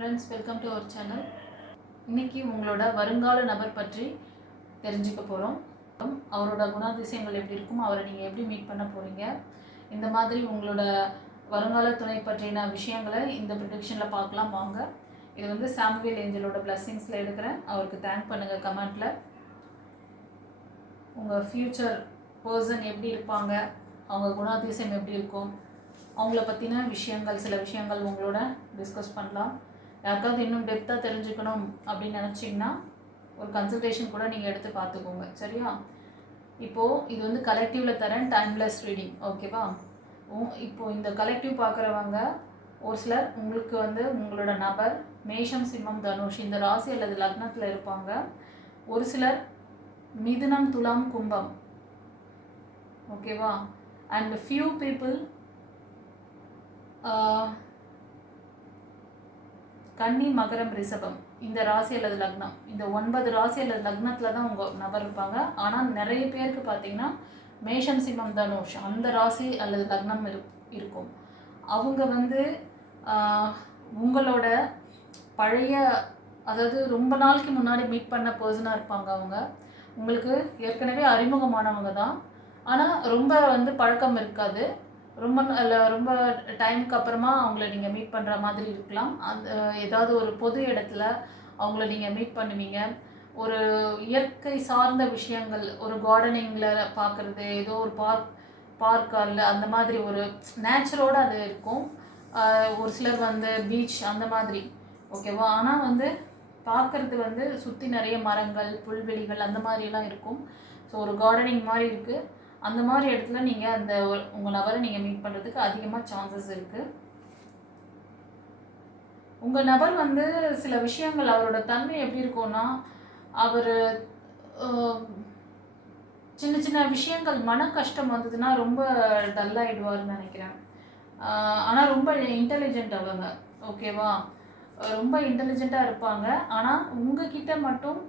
Friends, welcome to our channel. இன்றைக்கி உங்களோட வருங்கால நபர் பற்றி தெரிஞ்சுக்க போகிறோம். அவரோட குணாதிசயங்கள் எப்படி இருக்கும், அவரை நீங்கள் எப்படி மீட் பண்ண போகிறீங்க, இந்த மாதிரி உங்களோட வருங்கால துணை பற்றின விஷயங்களை இந்த ப்ரிடிக்ஷனில் பார்க்கலாம் வாங்க. இது வந்து சாமுவேல் ஏஞ்சலோட பிளஸ்ஸிங்ஸில் எடுக்கிறேன். அவருக்கு தேங்க் பண்ணுங்கள் கமெண்ட்டில். உங்கள் ஃப்யூச்சர் பர்சன் எப்படி இருப்பாங்க, அவங்க குணாதிசயம் எப்படி இருக்கும், அவங்கள பற்றின விஷயங்கள், சில விஷயங்கள் உங்களோட டிஸ்கஸ் பண்ணலாம். யாருக்காவது இன்னும் டெப்த்தாக தெரிஞ்சுக்கணும் அப்படின்னு நினச்சிங்கன்னா ஒரு கன்சல்டேஷன் கூட நீங்கள் எடுத்து பார்த்துக்கோங்க, சரியா? இப்போது இது வந்து கலெக்டிவில் தரேன், டைம்லெஸ் ரீடிங், ஓகேவா? இப்போது இந்த கலெக்டிவ் பார்க்குறவங்க ஒரு சிலர் உங்களுக்கு வந்து உங்களோட நபர் மேஷம், சிம்மம், தனுஷ் இந்த ராசி அல்லது லக்னத்தில் இருப்பாங்க. ஒரு சிலர் மிதுனம், துலாம், கும்பம், ஓகேவா? அண்ட் ஃபியூ பீப்புள் கன்னி, மகரம், ரிஷபம் இந்த ராசி அல்லது லக்னம், இந்த 9 ராசி அல்லது லக்னத்தில் தான் உங்கள் நபர் இருப்பாங்க. ஆனால் நிறைய பேருக்கு பார்த்தீங்கன்னா மேஷம், சிம்மம், தனுஷ் அந்த ராசி அல்லது லக்னம் இருக்கும். அவங்க வந்து உங்களோட பழைய, அதாவது ரொம்ப நாளைக்கு முன்னாடி மீட் பண்ண பர்சனாக இருப்பாங்க. அவங்க உங்களுக்கு ஏற்கனவே அறிமுகமானவங்க தான், ஆனால் ரொம்ப வந்து பழக்கம் இருக்காது. ரொம்ப டைமுக்கு அப்புறமா அவங்கள நீங்கள் மீட் பண்ணுற மாதிரி இருக்கலாம். அந்த ஏதாவது ஒரு பொது இடத்துல அவங்கள நீங்கள் மீட் பண்ணுவீங்க. ஒரு இயற்கை சார்ந்த விஷயங்கள், ஒரு கார்டனிங்கில் பார்க்குறது, ஏதோ ஒரு பார்க்காரில் அந்த மாதிரி ஒரு நேச்சரோடு அது இருக்கும். ஒரு சிலர் வந்து பீச் அந்த மாதிரி, ஓகேவா? ஆனால் வந்து பார்க்குறது வந்து சுற்றி நிறைய மரங்கள், புல்வெளிகள் அந்த மாதிரிலாம் இருக்கும். ஸோ ஒரு கார்டனிங் மாதிரி இருக்குது. அந்த மாதிரி இடத்துல நீங்கள் அந்த உங்கள் நபரை நீங்கள் மீட் பண்ணுறதுக்கு அதிகமாக சான்சஸ் இருக்குது. உங்கள் நபர் வந்து சில விஷயங்கள், அவரோட தன்மை எப்படி இருக்கும்னா, அவர் சின்ன சின்ன விஷயங்கள், மன கஷ்டம் வந்ததுன்னா ரொம்ப டல்லாகிடுவார்னு நினைக்கிறேன். ஆனால் ரொம்ப இன்டெலிஜென்ட் அவங்க, ஓகேவா? ரொம்ப இன்டெலிஜென்ட்டாக இருப்பாங்க. ஆனால் உங்ககிட்ட மட்டும்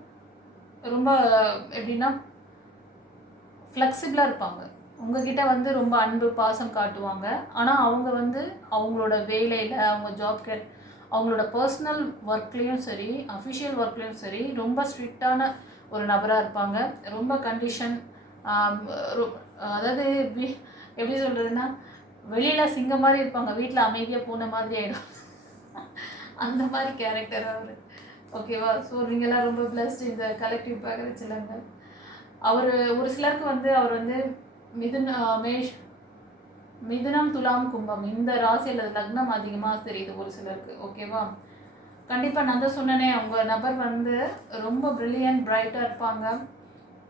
ரொம்ப எப்படின்னா ஃப்ளெக்சிபிளாக இருப்பாங்க. உங்ககிட்ட வந்து ரொம்ப அன்பு, பாசம் காட்டுவாங்க. ஆனால் அவங்க வந்து அவங்களோட வேலையில், அவங்க அவங்களோட பர்சனல் ஒர்க்லேயும் சரி, அஃபிஷியல் ஒர்க்லேயும் சரி ரொம்ப ஸ்ட்ரிக்டான ஒரு நபராக இருப்பாங்க. ரொம்ப கண்டிஷன், அதாவது எப்படி சொல்கிறதுன்னா, வெளியில் சிங்கம் மாதிரி இருப்பாங்க, வீட்டில் அமைதியாக பூனை மாதிரி ஆகிடும். அந்த மாதிரி கேரக்டர் அவர், ஓகேவா? ஸோ நீங்கள்லாம் ரொம்ப பிளஸ்ட் இந்த கலெக்டிவ் பார்க்குற சிலங்க. அவர் ஒரு சிலருக்கு வந்து அவர் வந்து மிதுனம், துலாம், கும்பம் இந்த ராசி அல்லது லக்னம் அதிகமாக தெரியுது ஒரு சிலருக்கு, ஓகேவா? கண்டிப்பாக நான் தான் சொன்னேனே, அவங்க நபர் வந்து ரொம்ப பிரில்லியன்ட், பிரைட்டாக இருப்பாங்க.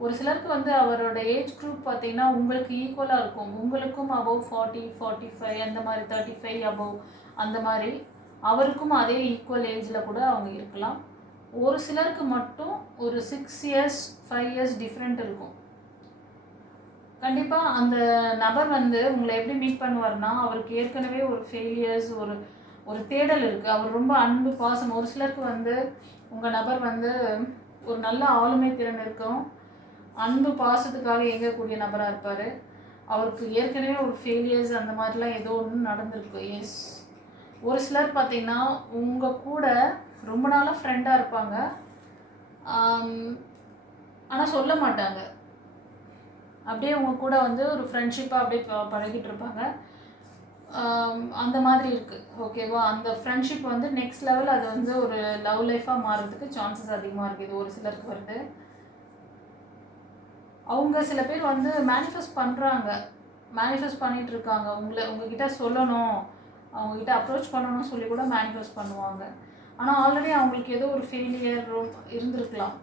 ஒரு சிலருக்கு வந்து அவரோட ஏஜ் குரூப் பார்த்தீங்கன்னா உங்களுக்கு ஈக்குவலாக இருக்கும். உங்களுக்கும் அபவ் 40, 45 அந்த மாதிரி, 35 அபவ் அந்த மாதிரி, அவருக்கும் அதே ஈக்குவல் ஏஜில் கூட அவங்க இருக்கலாம். ஒரு சிலருக்கு மட்டும் ஒரு 6 இயர்ஸ் 5 இயர்ஸ் டிஃப்ரெண்ட் இருக்கும். கண்டிப்பாக அந்த நபர் வந்து உங்களை எப்படி மீட் பண்ணுவார்னா, அவருக்கு ஏற்கனவே ஒரு ஃபெயிலியர்ஸ், ஒரு தேடல் இருக்குது. அவர் ரொம்ப அன்பு, பாசம். ஒரு சிலருக்கு வந்து உங்கள் நபர் வந்து ஒரு நல்ல ஆளுமை திறன் இருக்கும், அன்பு பாசத்துக்காக இயங்கக்கூடிய நபராக இருப்பார். அவருக்கு ஏற்கனவே ஒரு ஃபெயிலியர்ஸ் அந்த மாதிரிலாம் ஏதோ ஒன்று நடந்திருக்கு. எஸ், ஒரு சிலர் பார்த்தீங்கன்னா உங்கள் கூட ரொம்ப நாளாக ஃப்ரெண்டாக இருப்பாங்க, ஆனால் சொல்ல மாட்டாங்க. அப்படியே உங்க கூட வந்து ஒரு ஃப்ரெண்ட்ஷிப்பாக அப்படியே பழகிட்டு இருப்பாங்க. அந்த மாதிரி இருக்குது, ஓகேவா? அந்த ஃப்ரெண்ட்ஷிப் வந்து நெக்ஸ்ட் லெவல், அது வந்து ஒரு லவ் லைஃபாக மாறுறதுக்கு சான்சஸ் அதிகமாக இருக்குது. இது ஒரு சிலருக்கு வருது. அவங்க சில பேர் வந்து மேனிஃபெஸ்ட் பண்ணிகிட்டு இருக்காங்க. உங்ககிட்ட சொல்லணும், அவங்ககிட்ட அப்ரோச் பண்ணணும்னு சொல்லி கூட மேனிஃபெஸ்ட் பண்ணுவாங்க. ஆனால் ஆல்ரெடி அவங்களுக்கு ஏதோ ஒரு ஃபெயிலியர் இருந்திருக்கலாம்.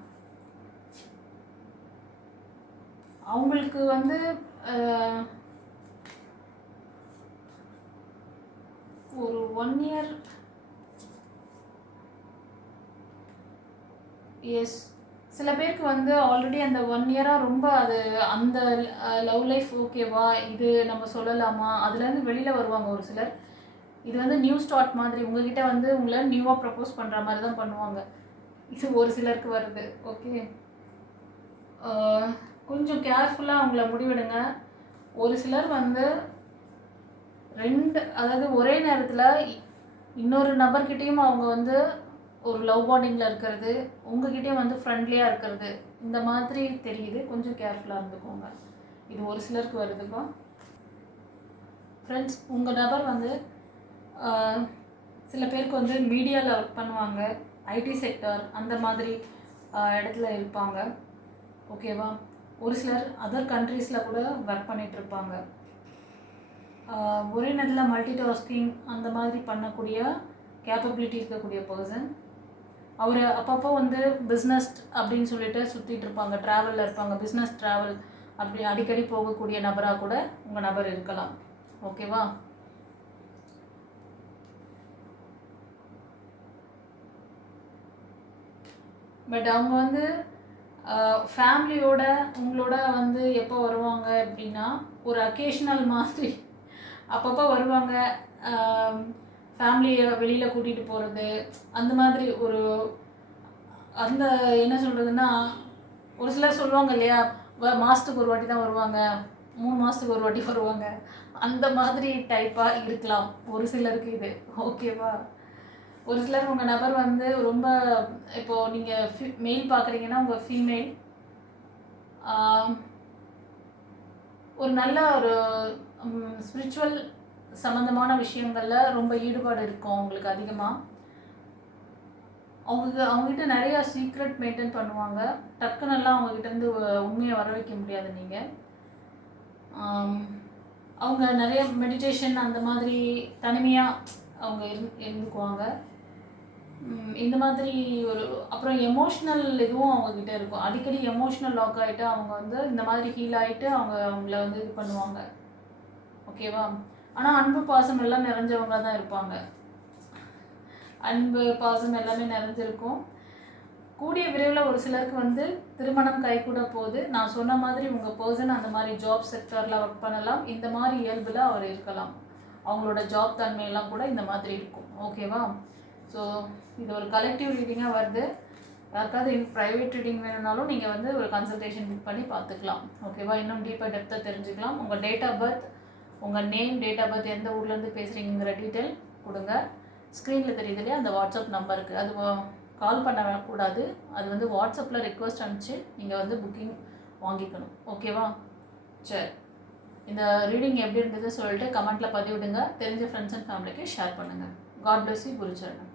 அவங்களுக்கு வந்து ஒரு 1 இயர், எஸ், சில பேருக்கு வந்து ஆல்ரெடி அந்த 1 இயராக ரொம்ப அது அந்த லவ் லைஃப் ஓகேவா, இது நம்ம சொல்லலாமா, அதுலேருந்து வெளியில் வருவாங்க ஒரு சிலர். இது வந்து நியூ ஸ்டார்ட் மாதிரி, உங்ககிட்ட வந்து உங்களை நியூவாக ப்ரப்போஸ் பண்ணுற மாதிரி தான் பண்ணுவாங்க. இது ஒரு சிலருக்கு வருது, ஓகே? கொஞ்சம் கேர்ஃபுல்லாக அவங்கள முடிவெடுங்க. ஒரு சிலர் வந்து அதாவது ஒரே நேரத்தில் இன்னொரு நபர்கிட்டயும் அவங்க வந்து ஒரு லவ் பாண்டிங்கில் இருக்கிறது, உங்ககிட்டயும் வந்து ஃப்ரெண்ட்லியாக இருக்கிறது, இந்த மாதிரி தெரியுது. கொஞ்சம் கேர்ஃபுல்லாக இருந்துக்கோங்க. இது ஒரு சிலருக்கு வருதுப்பா. ஃப்ரெண்ட்ஸ், உங்கள் நபர் வந்து சில பேருக்கு வந்து மீடியாவில் ஒர்க் பண்ணுவாங்க, ஐடி செக்டார் அந்த மாதிரி இடத்துல இருப்பாங்க. ஓகேவா? ஒரு சிலர் அதர் கண்ட்ரீஸில் கூட ஒர்க் பண்ணிகிட்ருப்பாங்க. ஒரே நேரத்தில் மல்டி டாஸ்கிங் அந்த மாதிரி பண்ணக்கூடிய கேப்பபிலிட்டி இருக்கக்கூடிய பர்சன். அவர் அப்பப்போ வந்து பிஸ்னஸ் அப்படின்னு சொல்லிட்டு சுற்றிட்டு இருப்பாங்க, ட்ராவலில் இருப்பாங்க, பிஸ்னஸ் ட்ராவல் அப்படி அடிக்கடி போகக்கூடிய நபராக கூட உங்கள் நபர் இருக்கலாம். ஓகேவா? பட் அவங்க வந்து ஃபேமிலியோட உங்களோட வந்து எப்போ வருவாங்க அப்படின்னா, ஒரு அக்கேஷனல் மாதிரி அப்பப்போ வருவாங்க. ஃபேமிலியை வெளியில் கூட்டிகிட்டு போகிறது, அந்த மாதிரி ஒரு அந்த என்ன சொல்கிறதுன்னா, ஒரு சிலர் சொல்லுவாங்க இல்லையா, மாதத்துக்கு ஒரு வாட்டி தான் வருவாங்க, 3 மாதத்துக்கு ஒரு வாட்டி வருவாங்க, அந்த மாதிரி டைப்பாக இருக்கலாம் ஒரு சிலருக்கு இது. ஓகேவா? ஒரு சிலர் உங்கள் நபர் வந்து ரொம்ப இப்போது நீங்கள் மெயில் பார்க்குறீங்கன்னா உங்கள் ஃபீமேல் ஒரு நல்ல ஒரு ஸ்பிரிச்சுவல் சம்மந்தமான விஷயங்களில் ரொம்ப ஈடுபாடு இருக்கும் அவங்களுக்கு அதிகமாக. அவங்ககிட்ட நிறையா சீக்ரெட் மெயின்டைன் பண்ணுவாங்க. டக்குன்னெல்லாம் அவங்ககிட்டேருந்து உண்மையை வர வைக்க முடியாது நீங்கள். அவங்க நிறைய மெடிடேஷன் அந்த மாதிரி தனிமையாக அவங்க இருந்துக்குவாங்க. இந்த மாதிரி ஒரு அப்புறம் எமோஷ்னல் இதுவும் அவங்கக்கிட்ட இருக்கும். அடிக்கடி எமோஷ்னல் லாக் ஆகிட்டு அவங்க வந்து இந்த மாதிரி ஹீல் ஆகிட்டு அவங்கள வந்து இது பண்ணுவாங்க. ஓகேவா? ஆனால் அன்பு பாசம் எல்லாம் நிறைஞ்சவங்க தான் இருப்பாங்க. அன்பு பாசம் எல்லாமே நிறைஞ்சிருக்கும். கூடிய விரைவில் ஒரு சிலருக்கு வந்து திருமணம் கைகூட போகுது. நான் சொன்ன மாதிரி உங்கள் பர்சன் அந்த மாதிரி ஜாப் செக்டரில் ஒர்க் பண்ணலாம். இந்த மாதிரி இயல்பில் அவர் இருக்கலாம். அவங்களோட ஜாப் தன்மையெல்லாம் கூட இந்த மாதிரி இருக்கும். ஓகேவா? ஸோ இது ஒரு கலெக்டிவ் ரீடிங்காக வருது. யாருக்காவது ப்ரைவேட் ரீடிங் வேணும்னாலும் நீங்கள் வந்து ஒரு கன்சல்டேஷன் புக் பண்ணி பார்த்துக்கலாம். ஓகேவா? இன்னும் டீப்பாக டெப்த்தாக தெரிஞ்சுக்கலாம். உங்கள் டேட் ஆஃப் பர்த், உங்கள் நேம், டேட் ஆஃப் பர்த், எந்த ஊர்லேருந்து பேசுகிறீங்கிற டீட்டெயில் கொடுங்க. ஸ்க்ரீனில் தெரியுது இல்லையா, அந்த வாட்ஸ்அப் நம்பருக்கு அது கால் பண்ணக்கூடாது. அது வந்து வாட்ஸ்அப்பில் ரிக்வெஸ்ட் அனுப்பிச்சு நீங்கள் வந்து புக்கிங் வாங்கிக்கணும். ஓகேவா? சரி, இந்த ரீடிங் எப்படி இருந்தது சொல்லிட்டு கமெண்ட்டில் பதிவிடுங்க. தெரிஞ்ச ஃப்ரெண்ட்ஸ் அண்ட் ஃபேமிலிக்கு ஷேர் பண்ணுங்கள். God bless you. குருச்சரணம்.